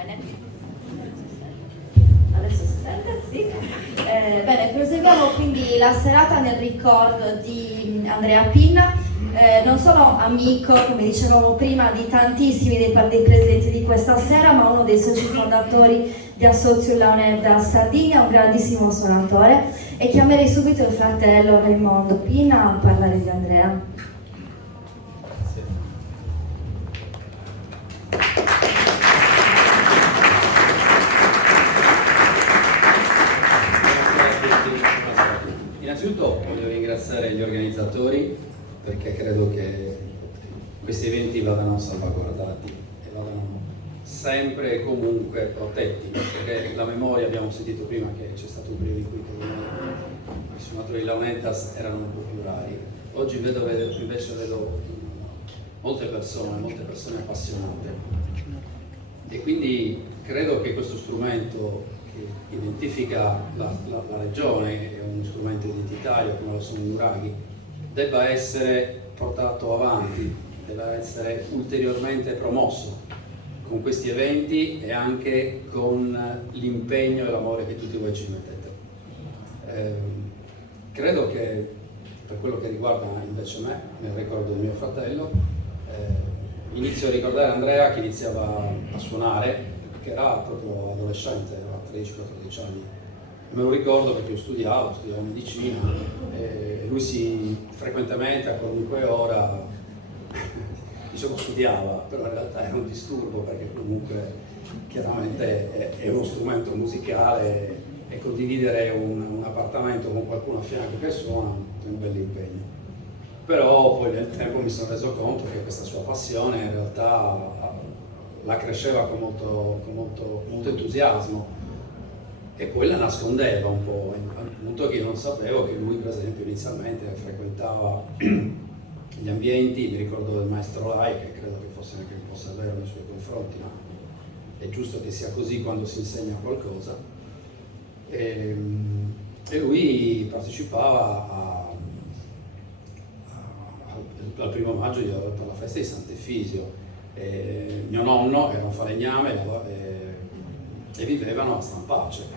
Bene. Adesso si sente? Sì. Bene, proseguiamo quindi la serata nel ricordo di Andrea Pinna, non solo amico, come dicevamo prima, di tantissimi dei presenti di questa sera, ma uno dei soci fondatori di Associum Launedda Sardegna, un grandissimo suonatore, e chiamerei subito il fratello Raimondo Pinna a parlare di Andrea. Innanzitutto voglio ringraziare gli organizzatori, perché credo che questi eventi vadano salvaguardati e vadano sempre e comunque protetti, perché la memoria, abbiamo sentito prima che c'è stato un periodo in cui i suonatori di Launeddas erano un po' più rari. Oggi invece vedo molte persone appassionate, e quindi credo che questo strumento che identifica la regione, è uno strumento identitario come lo sono i nuraghi, debba essere portato avanti, debba essere ulteriormente promosso con questi eventi e anche con l'impegno e l'amore che tutti voi ci mettete. Credo che per quello che riguarda invece me, nel ricordo del mio fratello, inizio a ricordare Andrea che iniziava a suonare, che era proprio adolescente, aveva 13-14 anni. Me lo ricordo perché io studiavo medicina, e lui frequentemente a qualunque ora diciamo studiava, però in realtà era un disturbo, perché comunque chiaramente è uno strumento musicale e condividere un appartamento con qualcuno a fianco che suona è un bel impegno. Però poi nel tempo mi sono reso conto che questa sua passione in realtà la cresceva con molto entusiasmo, e poi la nascondeva un po', al punto che io non sapevo che lui, per esempio, inizialmente frequentava gli ambienti, mi ricordo del maestro Lai, che credo che fosse anche un po' severo nei suoi confronti, ma è giusto che sia così quando si insegna qualcosa, e lui partecipava al 1° maggio per la festa di Sant'Efisio. Mio nonno era un falegname e vivevano a Stampace,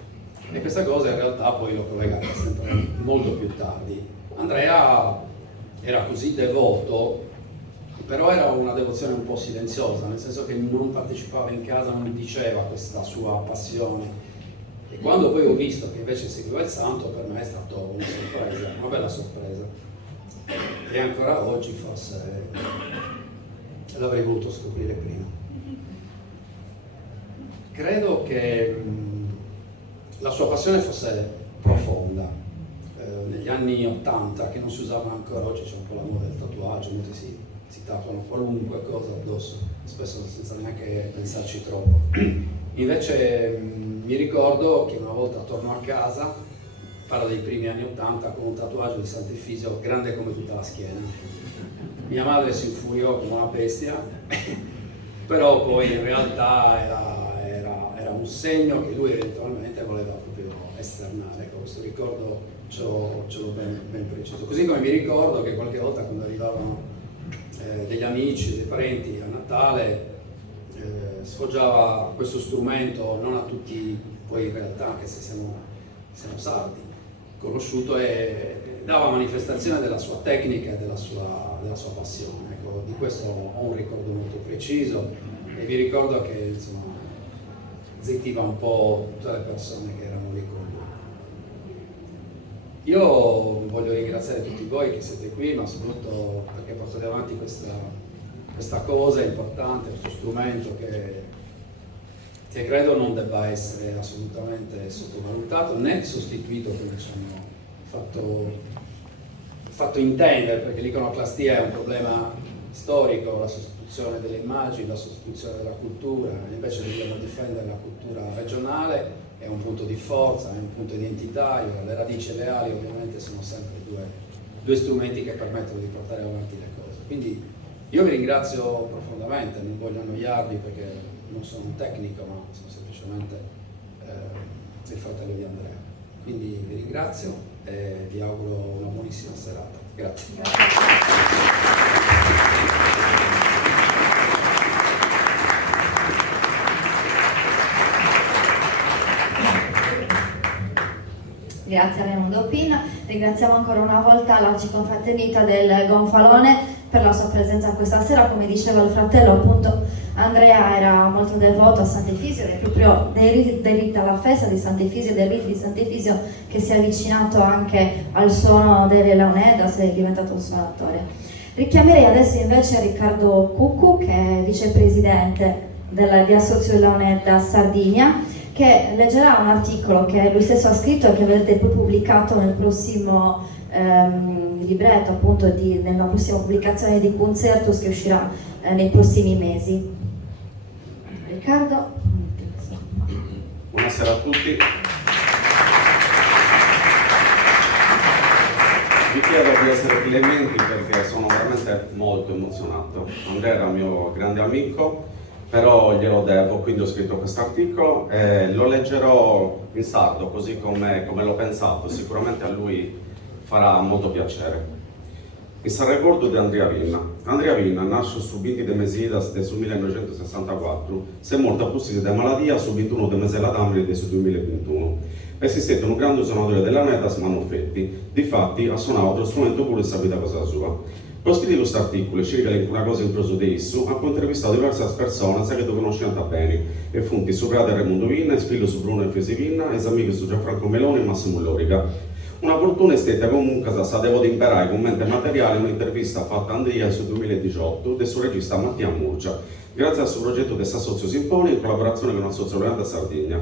e questa cosa in realtà poi l'ho collegata sempre molto più tardi. Andrea era così devoto, però era una devozione un po' silenziosa, nel senso che non partecipava in casa, non diceva questa sua passione, e quando poi ho visto che invece seguiva il santo, per me è stata una sorpresa, una bella sorpresa, e ancora oggi forse l'avrei voluto scoprire prima. Credo che la sua passione fosse profonda. Negli anni '80, che non si usavano ancora, oggi c'è un po' la moda del tatuaggio, molti si tatuano qualunque cosa addosso, spesso senza neanche pensarci troppo. Invece mi ricordo che una volta torno a casa, parlo dei primi anni '80, con un tatuaggio di Sant'Efisio grande come tutta la schiena. Mia madre si infuriò come una bestia, però poi in realtà era un segno che lui eventualmente voleva proprio esternare. Ecco, questo ricordo ce l'ho ben preciso. Così come mi ricordo che qualche volta, quando arrivavano degli amici, dei parenti a Natale, sfoggiava questo strumento, non a tutti, poi in realtà, anche se siamo sardi, conosciuto, e dava manifestazione della sua tecnica e della sua passione. Ecco, di questo ho un ricordo molto preciso, e vi ricordo che insomma zittiva un po' tutte le persone che erano lì con lui. Io voglio ringraziare tutti voi che siete qui, ma soprattutto perché portate avanti questa cosa importante, questo strumento che credo non debba essere assolutamente sottovalutato né sostituito, come ci hanno fatto intendere, perché l'iconoclastia è un problema storico, la sostituzione delle immagini, la sostituzione della cultura. Invece dobbiamo difendere la cultura regionale, è un punto di forza, è un punto identitario. Le radici e le ali ovviamente sono sempre due strumenti che permettono di portare avanti le cose. Quindi io vi ringrazio profondamente, non voglio annoiarvi perché non sono un tecnico, ma sono semplicemente il fratello di Andrea. Quindi vi ringrazio e vi auguro una buonissima serata. Grazie. grazie a Raimondo Pin. Ringraziamo ancora una volta l'Arciconfraternita del Gonfalone per la sua presenza questa sera. Come diceva il fratello, appunto, Andrea era molto devoto a Sant'Efisio, ed è proprio dalla festa di Sant'Efisio, del rito di Sant'Efisio, che si è avvicinato anche al suono delle Laonedas e è diventato un suonatore. Richiamerei adesso invece Riccardo Cuccu, che è vicepresidente di Assozio Laonedas Sardigna, che leggerà un articolo che lui stesso ha scritto e che vedete poi pubblicato nel prossimo libretto, appunto, nella prossima pubblicazione di Concertus, che uscirà nei prossimi mesi. Riccardo. Buonasera a tutti. Vi chiedo di essere clementi perché sono veramente molto emozionato. Andrea era mio grande amico, però glielo devo, quindi ho scritto questo articolo e lo leggerò in sardo, così come l'ho pensato. Sicuramente a lui farà molto piacere. In San ricordo di Andrea Vinna. Andrea Vinna nasce su 20 de Mesidas del 1964, si è morto a causa di malattia su 21 de mese d'Amri del 2021. Esistette un grande suonatore della Nedas Manufetti, difatti ha suonato altro strumento pure e sapeva cosa sua. Per scrivere questo articolo e cercare una cosa in proso di esso, ha intervistato diverse persone che tu conoscete bene, e funti su Prada Raimondo Vinna, figlio su Bruno e Fesi Vinna, e amici su Gianfranco Meloni e Massimo Lorica. Una fortuna è stata comunque se devo imparare con mente materiale un'intervista fatta a Andrea sul 2018 del suo regista Mattia Murgia, grazie al suo progetto del Assozio Sinfoni in collaborazione con l'Assozio Leonardo Sardegna.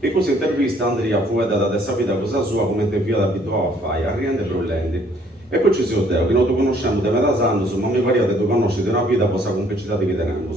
In questa intervista Andrea fu data da sapere cosa sua come intervista abituava a fare, a riende brullenti. E poi ci si odeo, che noi ti conosciamo da metà anni, ma mi pare che tu conosci di una vita per la complicità che teniamo.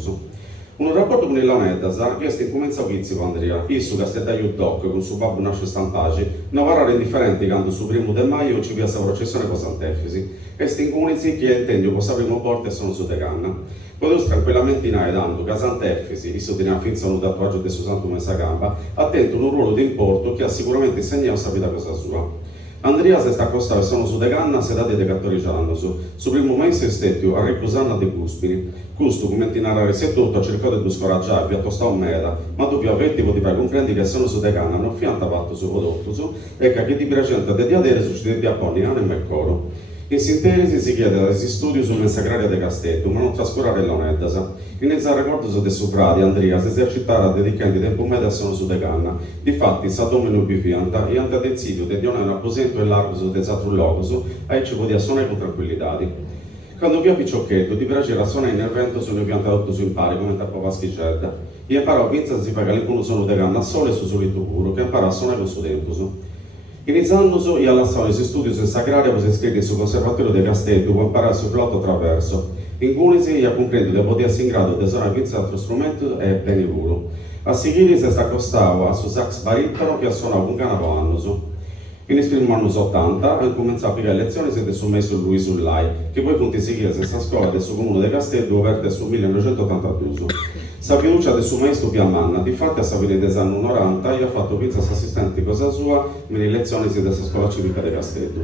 Un rapporto con il Laonedas, che è incominciato pizzico Andrea, isso che stetta io doc con suo babbo nasce stampagi, non varare indifferenti quando su primo de maio ci via la processione con Sant'Efisi, e stincomunizi che intendo con la prima porta e sono su de canna. Potevo tranquillamente in dando che Sant'Efisi, isso tenia finza un tatuaggio del suo santo messa gamba, attento un ruolo di importo che ha sicuramente insegnato a sapere cosa sua. Andrea si sta accostando e sono su de canna sedati de 14 anni, su primo mese stettio a ricusanna de cuspini. Questo, come ti narrare settutto, ha cercato di scoraggiare, piuttosto un meta, ma tu più avvertivo ti fai comprendere che sono su de canna, non fianta fatto su prodotto, e che ti presenta de diadere su ci devi apponi anima e coro. In sintesi si chiede da questi studi su Messagraria de Castetto, ma non trascurare la Laonedas. Inizia a ricordo su de Suprati, Andrea, si esercitava dedicando tempo medio a sono su de canna. Difatti, sa domino bifianta, e ante del sito te dione un apposento e largo su de satrullocoso, e ci podia suonare con tranquillità. Quando via Picciochetto, ti piaceva suonare in evento su un piantato su impari, come tappa Paschicetta. E imparò a pinza si fa che l'incuno sono de canna a sole su solito puro, che imparò a suonare con suo tempo. Iniziando e alla storia si studia in Sagraria per si iscritti sul Conservatorio di Castello per imparare sul flauto attraverso. In Cunisi ha compreso che poteva essere in grado di suonare qualsiasi altro strumento e bene puro. A seguire si sta accostato a su sax barittono che ha suonato un canavo anno. In primo anni 80 ha cominciato a applicare lezioni del suo maestro Luis Ullai, che poi fu in seguire questa scuola del suo comune di Castello aperta sul 1982. Sa fiducia del suo maestro Piamanna, difatti a Savini des anni 90 gli ha fatto pizza assistente cosa sua nelle lezioni della scuola civica di Castello.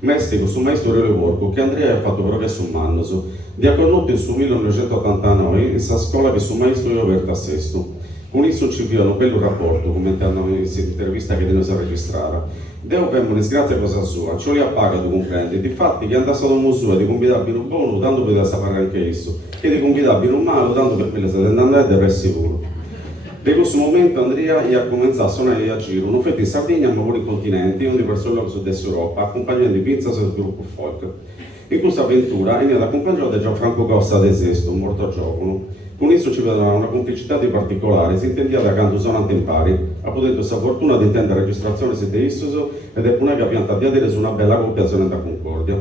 Mestre con suo maestro Aurelio Borgo, che Andrea ha fatto progresso umano, di ha conosciuto in suo 1989 in sa scuola che suo maestro gli ha aperto a Sesto. Con isso ci via un bello rapporto, commentando in questa intervista che noi si registrava. Deo per una disgrazia cosa sua, ciò li ha pagato, comprendi. Difatti, che andasse ad un suo di convidabile un buono, tanto per sapere anche esso, che di convidabile un malo, tanto per quelle state andando e del resto sicuro. Da questo momento Andrea gli ha cominciato a suonare a giro, non fatto in Sardegna ma pure in continenti, ogni verso il sud-est Europa, accompagnando i Pinzas del gruppo folk. In questa avventura è andato accompagnato da Gianfranco Costa del Sesto, morto a giovane. Con esso ci vedeva una complicità di particolare, si intendeva da canto suonante in pari, ha potuto questa fortuna di intendere registrazione se di esso ed è pure che pianta di adere su una bella coppia da Concordia.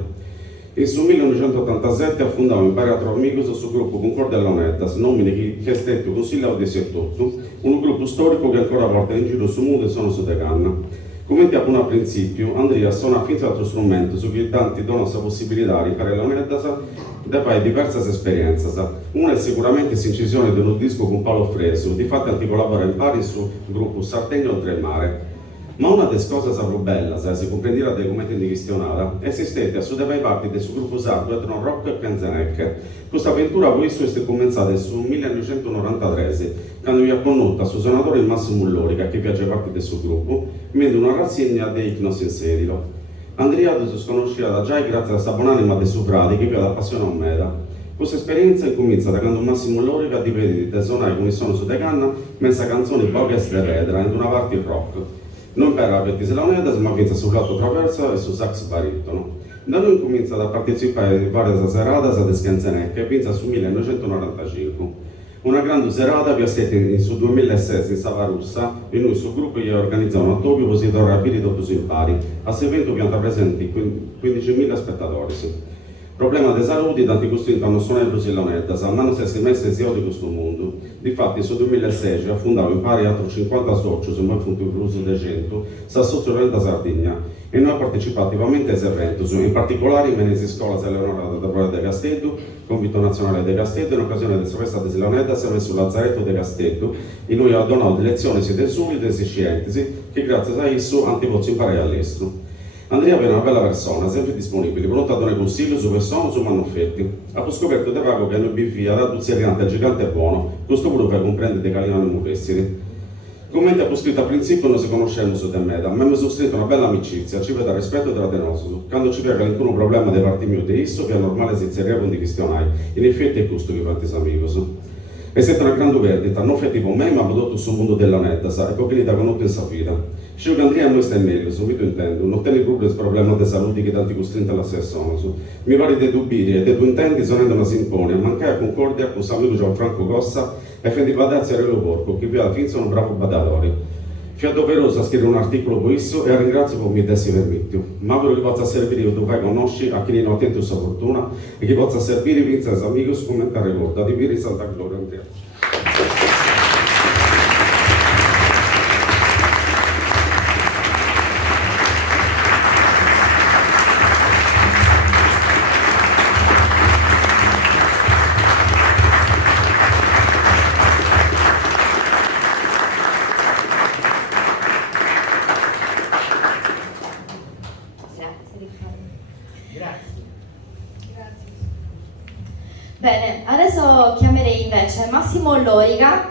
In su 1987 ha fondato in pari altro amico sul gruppo Concordia Laonedas, nomine che è stato consigliato di 78, un gruppo storico che ancora porta in giro su mondo e sono su de canna. Come dicevo a principio, Andrea suona finito altro strumento su cui tanti donano la possibilità di fare Laonedas da fare diverse esperienze. Una è sicuramente l'incisione di un disco con Paolo Fresu, di fatto anti collabora in pari sul gruppo Sardegna oltre il mare. Ma una delle cose proprio belle, se si comprendeva dai documenti di questionata, esistente a sud parte del suo gruppo usato tra rock e canzanecche. Questa avventura poi è cominciata nel 1993, quando vi ha conosciuto il senatore Massimo Lorica, che piace parte del suo gruppo, mentre una rassegna dei Icnos in sedilo. Andrea si conosceva già grazie alla questa buonanima del suo frate, che aveva passione a meta. Questa esperienza incomincia da quando Massimo Lorica divenne di suonare con il suono su de canna, mentre canzoni poche e vedra, in una parte rock. Non per avvertirsi la moneta, ma pensa sul lato traverso e su sax baritono. Da noi comincia a partecipare a varie serate di scanzenecche e pensa sul 1995. Una grande serata vi assiste sul 2006 in Savarussa e noi sul gruppo gli organizziamo a doppio così torna dopo sul pari. A questo evento pianta presenti 15.000 spettatori. Sì. Problema di salute, tanti costretti hanno suonato così la moneta, ma non si è messo di questo mondo. Difatti, sul 2006 ha fondato in pari altri 50 soci, su mai funto incluso di 100, sta socio Sardegna e noi abbiamo partecipato attivamente a questo evento, in particolare in Venezia Scuola Eleonora da Prora de Castello, Convito Nazionale de Castello, in occasione della festa di Silonetta si è messo Lazzaretto de Castello e noi abbiamo donato lezioni sia del soli che dei scienziati che grazie a esso hanno potuto imparare all'estero. Andrea era una bella persona, sempre disponibile, pronta a dare consigli su persone o su manufetti. Ha scoperto da vago che noi bifia da duzzeriante gigante e buono, questo pure per comprendere che calino non muovessili. Commenti ha scritto a principio non si conoscevamo su te meta, ma mi sono stretto una bella amicizia, ci vede rispetto tra di noi. Quando ci pega alcun problema dei parti mio di esso, che è normale si inserirà con di questionari, in effetti è questo che fate amici. È stata una grande perdita, non fatti con me, ma prodotto sul mondo della netta, e poi che da conosco in sa vita. Scelgo che Andrea non sta in meglio, subito intendo, non tiene proprio il problema di salute che tanti costretti alla stessa cosa. Mi pare di dubbi e di tu intendi suonando una sinfonia, mancare concordia con suo amico Gianfranco Cossa e fendi badazzi a Relo Porco, che vi ha finito un bravo badatori. Fia doveroso a scrivere un articolo con esso e ringrazio per mi dessi permettio. Ma auguro che possa servire che tu fai conosci a chi non attento sua fortuna e che possa servire vinza as amigos commentare ricorda di Viri Santa Gloria Andrea. Grazie Riccardo. Grazie. Bene, adesso chiamerei invece Massimo Lorica